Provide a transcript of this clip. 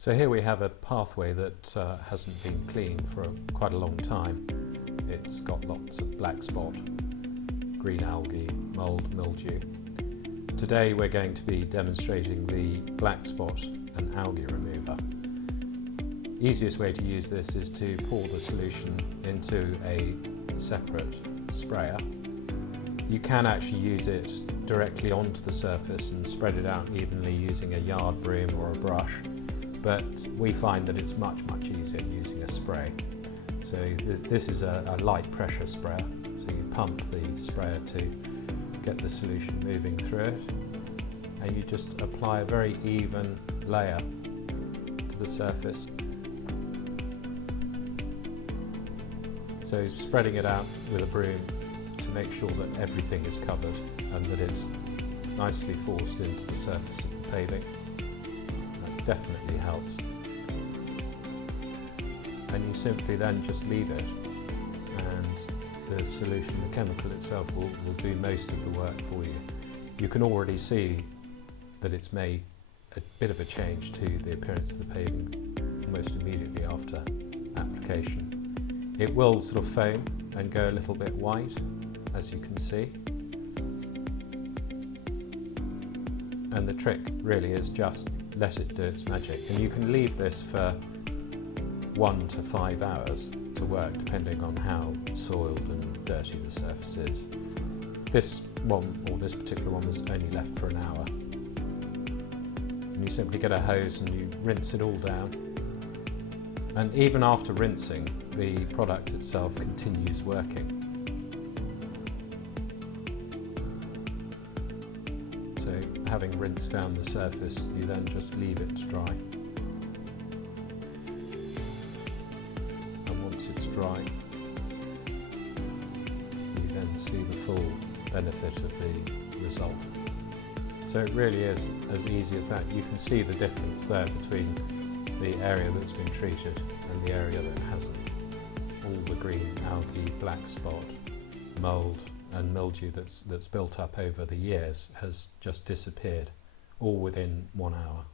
So here we have a pathway that hasn't been cleaned for quite a long time. It's got lots of black spot, green algae, mould, mildew. Today we're going to be demonstrating the black spot and algae remover. Easiest way to use this is to pour the solution into a separate sprayer. You can actually use it directly onto the surface and spread it out evenly using a yard broom or a brush, but we find that it's much easier using a spray. So this is a light pressure sprayer, so you pump the sprayer to get the solution moving through it, and you just apply a very even layer to the surface. So spreading it out with a broom to make sure that everything is covered and that it's nicely forced into the surface of the paving. That definitely helps. And you simply then just leave it, and the solution, the chemical itself, will do most of the work for you. You can already see that it's made a bit of a change to the appearance of the paving almost immediately after application. It will sort of foam and go a little bit white, as you can see. And the trick really is just let it do its magic. And you can leave this for 1 to 5 hours to work, depending on how soiled and dirty the surface is. This one, or this particular one, was only left for an hour. And you simply get a hose and you rinse it all down. And even after rinsing, the product itself continues working. So having rinsed down the surface, you then just leave it to dry. And once it's dry, you then see the full benefit of the result. So it really is as easy as that. You can see the difference there between the area that's been treated and the area that hasn't. All the green algae, black spot, mould and mildew that's built up over the years has just disappeared, all within 1 hour.